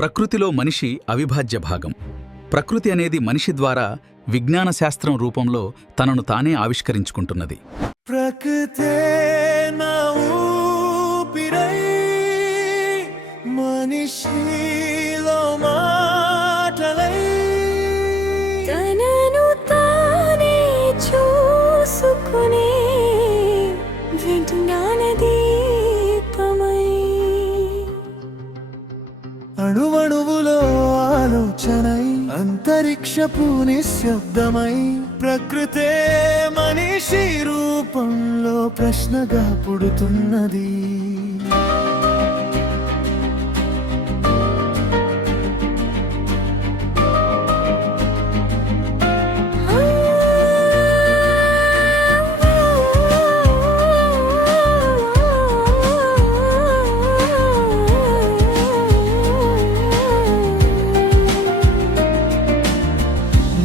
ప్రకృతిలో మనిషి అవిభాజ్య భాగం. ప్రకృతి అనేది మనిషి ద్వారా విజ్ఞాన శాస్త్రం రూపంలో తనను తానే ఆవిష్కరించుకుంటున్నది. ప్రకృతే నా ఊపిరై మనిషిలో మాటలై తనను తానే చూసుకునే విజ్ఞాన దీపమై అణువణువులో ఆలోచనై అంతరిక్షపు నిశ్శబ్దమై ప్రకృతే మనిషి రూపంలో ప్రశ్నగా పుడుతున్నది.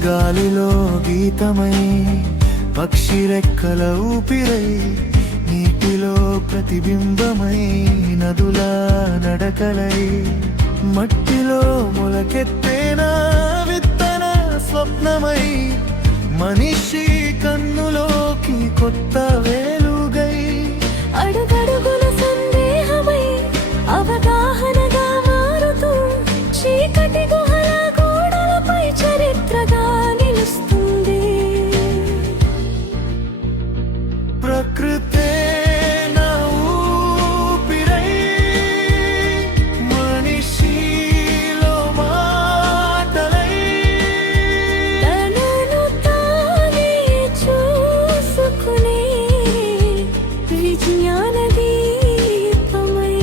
గాలిలో గీతమై పక్షి రెక్కల ఊపిరై నీటిలో ప్రతిబింబమై నదుల నడకలై మట్టిలో మొలకెత్తేన విత్తన స్వప్నమై మనిషి కన్నులోకి కొత్త వెలుగై అడుగడుగుల సందేహమై అవగాహనగా మారుతూ చీకటి గుహల గోడలపై చరిత్రగా నిలుస్తుంది. ప్రకృతే నా ఊపిరై మనిషిలో మాటలై తనను తానే చూసుకునే విజ్ఞాన దీపమై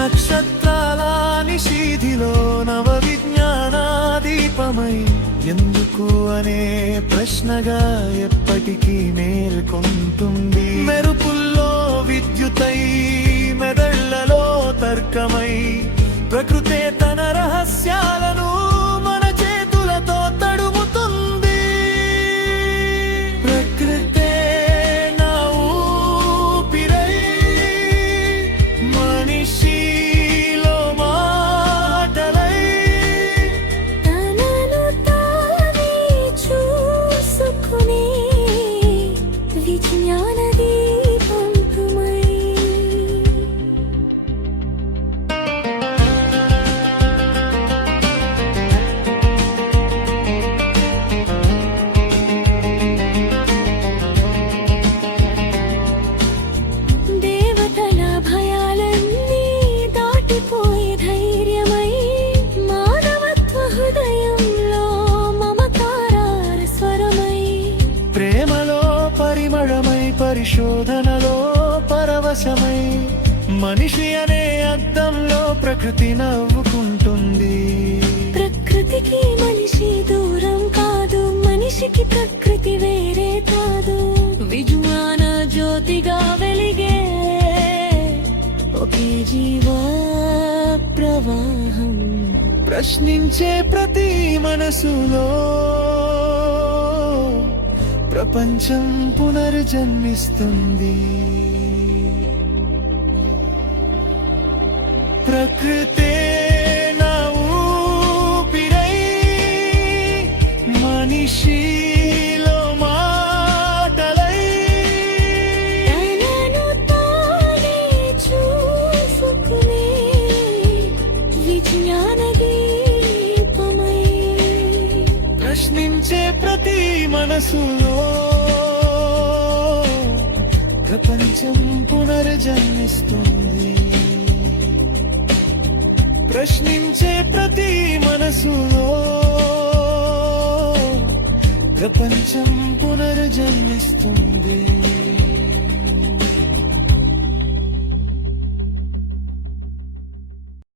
నక్షత్రాల నిశీధిలో నవ విజ్ఞాన దీపమై ఎందుకు అనే ప్రశ్నగా ఎప్పటికీ మేల్కొంటుంది. మెరుపుల్లో విద్యుతై మెదళ్లలో తర్కమై ప్రకృతే తన రహస్యాలను మన చేతులతో తడుముతుంది. ప్రకృతే నా ఊపిరై మనిషిలో మాటలై తనను తానే చూసుకునే విజ్ఞాన దీపంతుమై దేవతల భయాలన్నీ దాటిపోయి ధైర్యమై మానవత్వ హృదయంలో మమకారార స్వరమై ప్రేమలో పరిమళమై పరిశోధనలో పరవశమై మనిషి అనే అద్దంలో ప్రకృతి నవ్వుకుంటుంది. ప్రకృతికి మనిషి దూరం కాదు, మనిషికి ప్రకృతి వేరే కాదు. విజ్ఞాన జ్యోతిగా వెలిగే ఒకే జీవ ప్రవాహం. ప్రశ్నించే ప్రతి మనసులో ప్రపంచం పునర్జన్మిస్తుంది. ప్రకృతే నా ఊపిరై మనిషిలో మాటలై తనను తానే చూసుకునే విజ్ఞాన దీపమై ప్రశ్నించే ప్రతి మనసులో ప్రపంచం పునర్జన్మిస్తుంది. ప్రశ్నించే ప్రతి మనసులో ప్రపంచం పునర్జన్మిస్తుంది.